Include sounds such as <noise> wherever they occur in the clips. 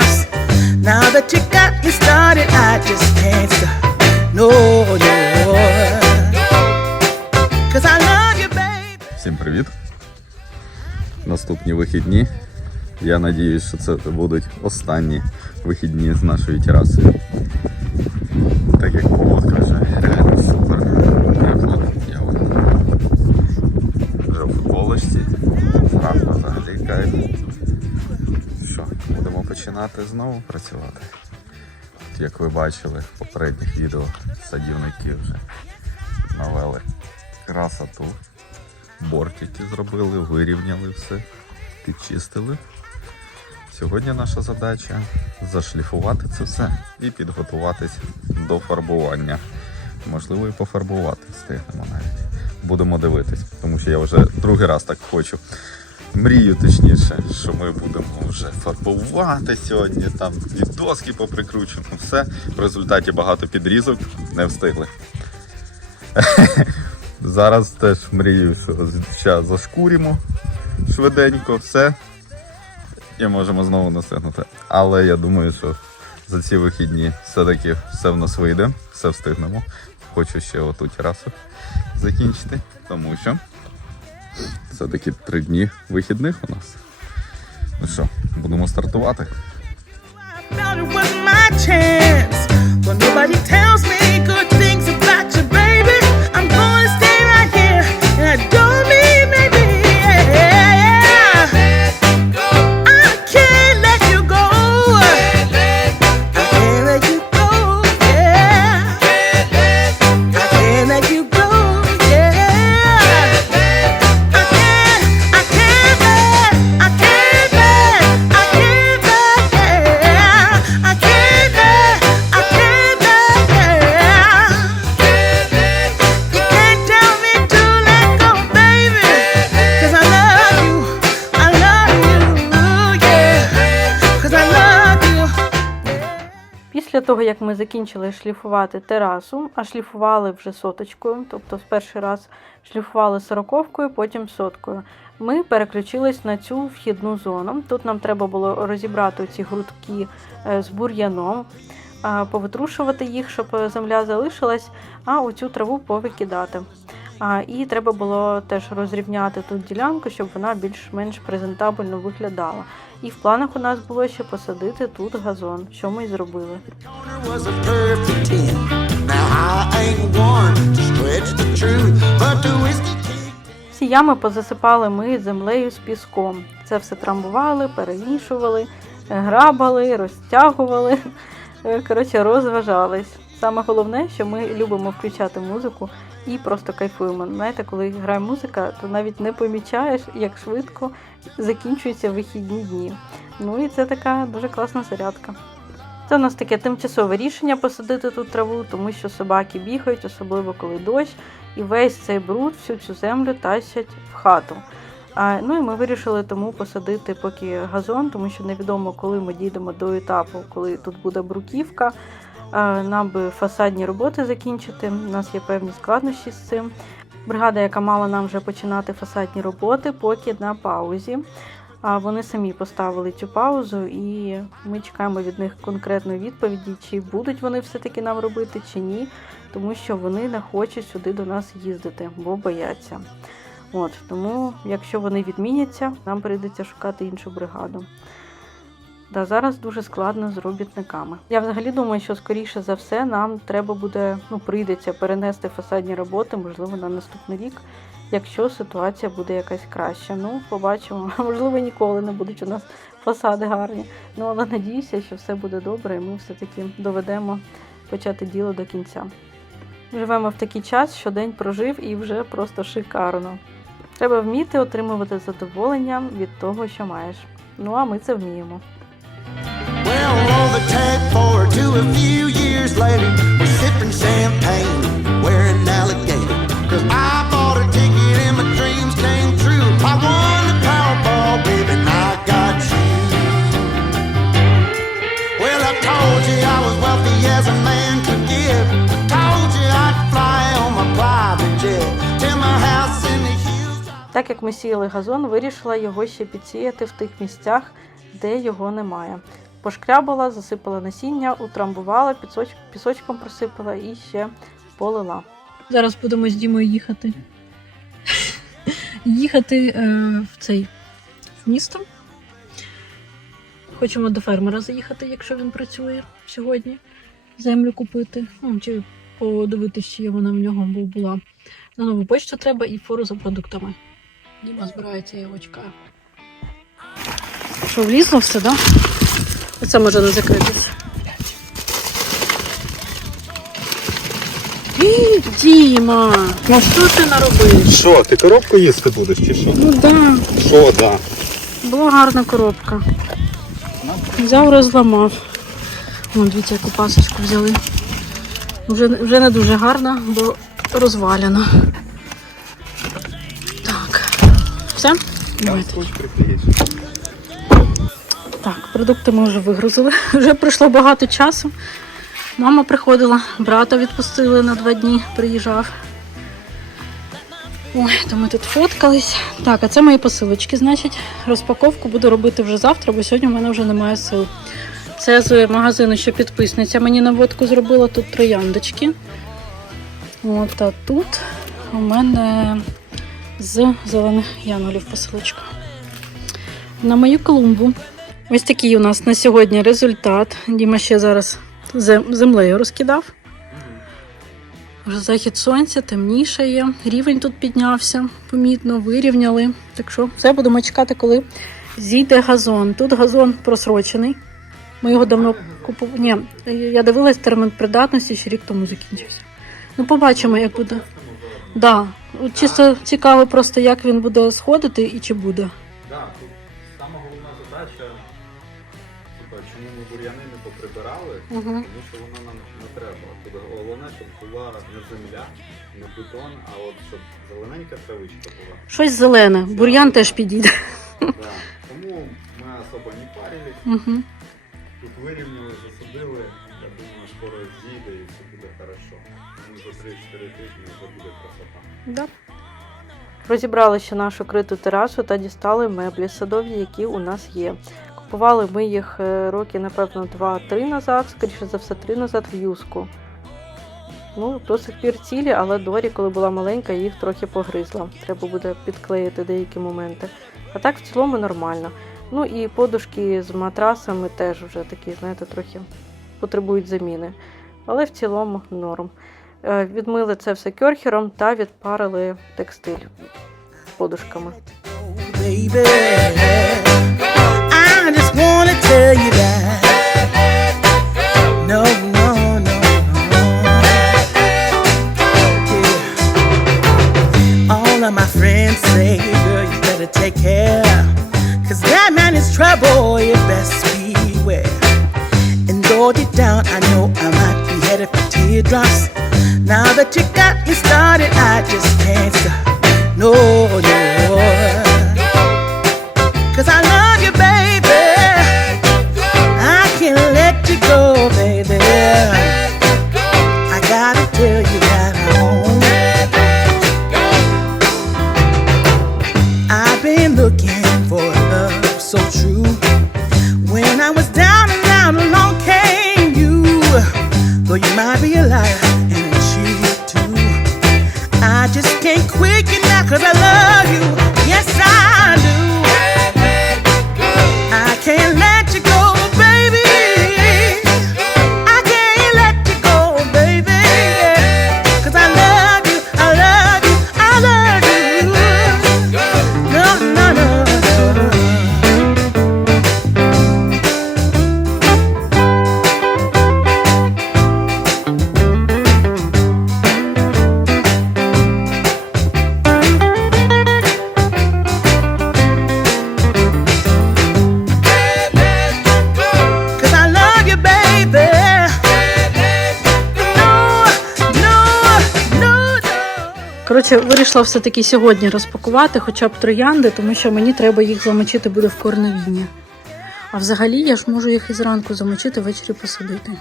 teardrops. Now that you got me started, I just can't stop. No, no. Cause I love you, baby. Всім привіт! Наступні вихідні. Я надіюсь, що це будуть останні вихідні з нашою терасою. Так як погодка вже Що, будемо починати знову працювати. Як ви бачили в попередніх відео, садівники вже навели красоту бортики зробили, вирівняли все, підчистили. Сьогодні наша задача зашліфувати це все і підготуватись до фарбування. Можливо, і пофарбувати встигнемо навіть. Будемо дивитись, тому що я вже другий раз так хочу. Мрію точніше, що ми будемо вже фарбувати сьогодні, там і доски поприкручуємо, все. В результаті багато підрізок не встигли. <laughs> Зараз теж мрію, що зараз зашкуримо швиденько, все. І можемо знову настигнути. Але я думаю, що за ці вихідні все-таки все в нас вийде, все встигнемо. Хочу ще оту терасу закінчити, тому що все-таки три дні вихідних у нас. Ну що, будемо стартувати. But nobody tells me good things about як ми закінчили шліфувати терасу, а шліфували вже соточкою, тобто в перший раз шліфували сороковкою, потім соткою, ми переключились на цю вхідну зону. Тут нам треба було розібрати ці грудки е, з бур'яном, повитрушувати їх, щоб е, земля залишилась, а оцю траву повикидати. І треба було теж розрівняти тут ділянку, щоб вона більш-менш презентабельно виглядала. І в планах у нас було ще посадити тут газон, що ми і зробили. Всі ями позасипали ми землею з піском. Це все трамбували, перемішували, е, грабали, розтягували. Е, Коротше, розважались. Саме головне, що ми любимо включати музику і просто кайфуємо. Знаєте, коли грає музика, то навіть не помічаєш, як швидко закінчуються вихідні дні. Ну і це така дуже класна зарядка. Це у нас таке тимчасове рішення посадити тут траву, тому що собаки бігають, особливо коли дощ, і весь цей бруд, всю цю землю тащать в хату. А, ну і ми вирішили тому посадити поки газон, тому що невідомо, коли ми дійдемо до етапу, коли тут буде бруківка. Нам би фасадні роботи закінчити. У нас є певні складнощі з цим. Бригада, яка мала нам вже починати фасадні роботи, поки на паузі. А вони самі поставили цю паузу, і ми чекаємо від них конкретної відповіді, чи будуть вони все-таки нам робити, чи ні, тому що вони не хочуть сюди до нас їздити, бо бояться. От тому, якщо вони відміняться, нам прийдеться шукати іншу бригаду. Да, зараз дуже складно з робітниками. Я взагалі думаю, що скоріше за все нам треба буде, ну прийдеться перенести фасадні роботи, можливо, на наступний рік, якщо ситуація буде якась краща. Ну, побачимо. <laughs> Можливо, ніколи не будуть у нас фасади гарні. Ну але надіюся, що все буде добре, і ми все-таки доведемо почати діло до кінця. Живемо в такий час, що день прожив і вже просто шикарно. Треба вміти отримувати задоволення від того, що маєш. Ну а ми це вміємо. Well, on the tap for two a few years later, we're sipping champagne, wearing alligator. Cause I bought a ticket and my dreams came true. I won the Powerball, baby, and I got you. Well, I told you I was wealthy as a man could give. I told you I'd fly on my private jet to my house in the hills. Так як ми сіяли газон, вирішила його ще підсіяти в тих місцях, де його немає. Пошкрябала, засипала насіння, утрамбувала, пісоч... пісочком просипала і ще полила. Зараз будемо з Дімою їхати. <laughs> їхати е, в цей в місто. Хочемо до фермера заїхати, якщо він працює сьогодні. Землю купити. Ну, чи подивитися, чи вона в нього, була. На нову почту треба і фору за продуктами. Діма збирається, я його. Що, влізло все, так? Да? Оце може не закритися. Ій, Діма, ну що ти наробив? Що, ти коробку їсти будеш чи що? Ну да, Що, да? була гарна коробка. Взяв, розламав. Вон, дивіться, яку пасочку взяли. Вже, вже не дуже гарна, бо розвалена. Так. Все? Давайте. Так, продукти ми вже вигрузили. <laughs> Вже пройшло багато часу. Мама приходила, брата відпустили на два дні, приїжджав. Ой, то ми тут фоткались. Так, а це мої посилочки, значить. Розпаковку буду робити вже завтра, бо сьогодні в мене вже немає сил. Це з магазину, що підписниця мені наводку зробила. Тут трояндочки. От, а тут у мене з зелених янголів посилочка. На мою клумбу Ось такий у нас на сьогодні результат. Діма ще зараз землею розкидав. Вже захід сонця, темніше є. Рівень тут піднявся, помітно, вирівняли. Так що все будемо чекати, коли зійде газон. Тут газон просрочений. Ми його давно купували. Ні, я дивилась термін придатності, ще рік тому закінчився. Ну, побачимо, як буде. Да. Чисто цікаво просто, як він буде сходити і чи буде. Чому ми бур'яни не поприбирали, тому що воно нам не треба. Тут головне, щоб була не земля, не бетон, а от щоб зелененька травичка була. Щось зелене, бур'ян теж підійде. Да. Тому ми особо не парились, тут вирівняли, засадили. Я думаю, скоро зійде і все буде хорошо. Тому за 3-4 тижні вже буде красота. Да. Розібрали ще нашу криту терасу та дістали меблі садові, які у нас є. Купували ми їх е, роки, напевно, 2-3 назад, скоріше за все, 3 назад в юску. Ну, до сих пір цілі, але Дорі, коли була маленька, їх трохи погризла. Треба буде підклеїти деякі моменти. А так в цілому нормально. Ну і подушки з матрасами теж вже такі, знаєте, трохи потребують заміни. Але в цілому норм. Е, Відмили це все кьорхером та відпарили текстиль подушками. Wanna tell you that. No, no, no, no. Yeah. All of my friends say, girl, you better take care. Cause that man is trouble, you best beware. And though deep down, I know I might be headed for teardrops. Now that you got me started, I just can't stop. No, no. No. Вирішила все-таки сьогодні розпакувати хоча б троянди, тому що мені треба їх замочити буде в корневіні. А взагалі я ж можу їх і зранку замочити, ввечері посадити.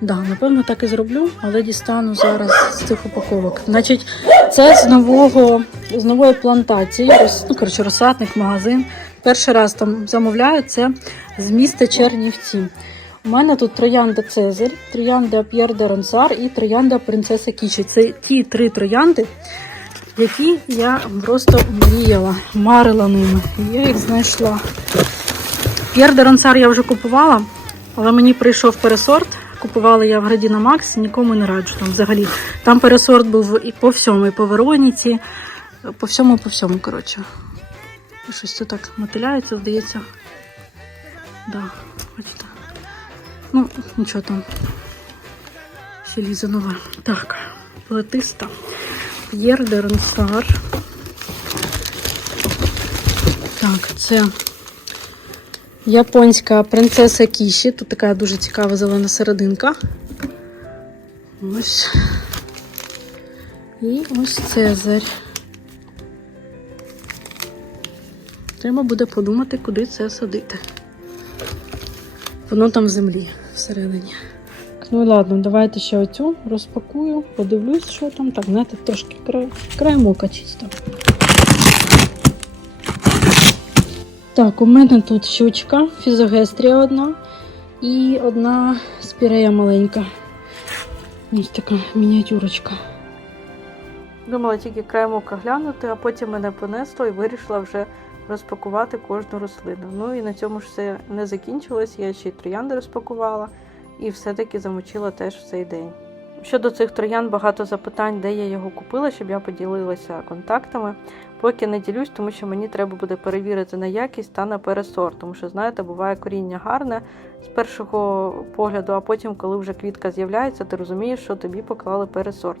Да, напевно, так і зроблю, але дістану зараз з цих упаковок. Значить, Це з нового з нової плантації. Ну, коротше, розсадник, магазин. Перший раз там замовляю це з міста Чернівці. У мене тут троянда Цезарь, троянда П'єр де Ронсар і троянда Принцеса Кічі. Це ті три троянди, які я просто мріяла, марила ними. Я їх знайшла. П'єр де Ронсар я вже купувала, але мені прийшов пересорт. Купувала я в Градіна Макс, нікому не раджу там взагалі. Там пересорт був і по всьому, і по Вероніці, по всьому, по всьому, коротше. Щось тут так мотиляється, здається. Да, бачите. Ну, нічого там. Ще лізе нове. Так, плетиста. П'єр де. Так, це японська принцеса Кіші. Тут така дуже цікава зелена серединка. Ось. І ось Цезарь. Треба буде подумати, куди це садити. Воно там в землі всередині. Ну і ладно, давайте ще оцю розпакую, подивлюсь, що там. Так, знаєте, трошки край, краєм ока чисто. Так, у мене тут щучка, фізогестрія одна і одна спірея маленька. Ось така мініатюрочка. Думала тільки краєм ока глянути, а потім мене понесло і вирішила вже розпакувати кожну рослину. Ну і на цьому ж все не закінчилось. Я ще й троянди розпакувала і все-таки замочила теж в цей день. Щодо цих троян багато запитань, де я його купила, щоб я поділилася контактами. Поки не ділюсь, тому що мені треба буде перевірити на якість та на пересорт. Тому що, знаєте, буває коріння гарне з першого погляду, а потім, коли вже квітка з'являється, ти розумієш, що тобі поклали пересорт.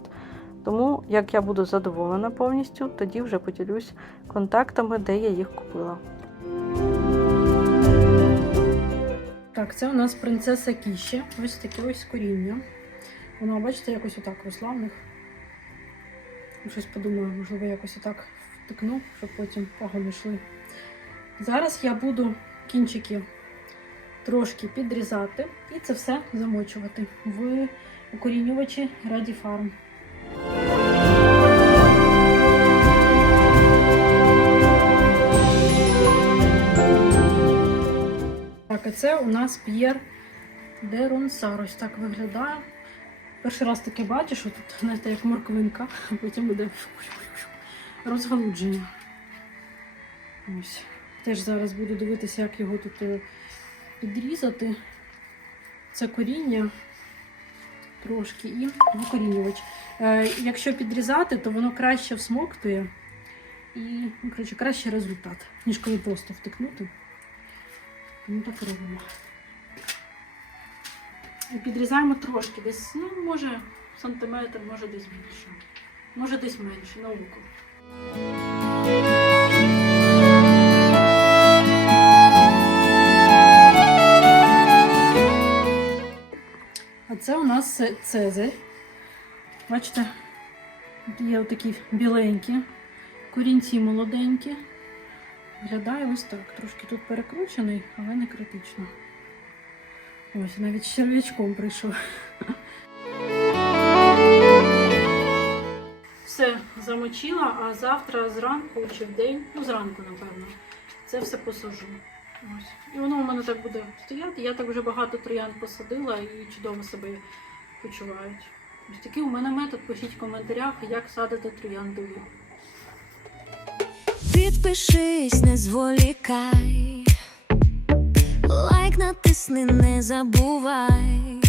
Тому, як я буду задоволена повністю, тоді вже поділюсь контактами, де я їх купила. Так, це у нас принцеса Кіші. Ось таке ось коріння. Воно, бачите, якось отак росла в них. Щось подумаю, можливо, якось отак втикну, щоб потім пагони йшли. Зараз я буду кінчики трошки підрізати і це все замочувати в укорінювачі Ready Farm. А це у нас П'єр де Ронсар. Ось так виглядає. Перший раз таке бачу, що тут, знаєте, як морквинка, а потім буде розгалудження. Ось. Теж зараз буду дивитися, як його тут е, підрізати. Це коріння трошки і викорінювач. Е, якщо підрізати, то воно краще всмоктує і ну, коротше, кращий результат, ніж коли просто втикнути. Тому так робимо. І підрізаємо трошки, десь, ну, може, сантиметр, може десь більше. Може десь менше, на око. А це у нас це- цезарь. Бачите, є отакі біленькі, корінці молоденькі. Виглядає ось так. Трошки тут перекручений, але не критично. Ось навіть з черв'ячком прийшов. Все замочила, а завтра зранку чи в день, ну зранку, напевно, це все посажу. Ось. І воно у мене так буде стояти. Я так вже багато троянд посадила і чудово себе почувають. Ось такий у мене метод. Пишіть в коментарях, як садити троянди ви. Підпишись, не зволікай, лайк натисни, не забувай,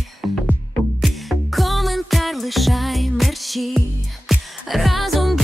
коментар лишай мерчі, разом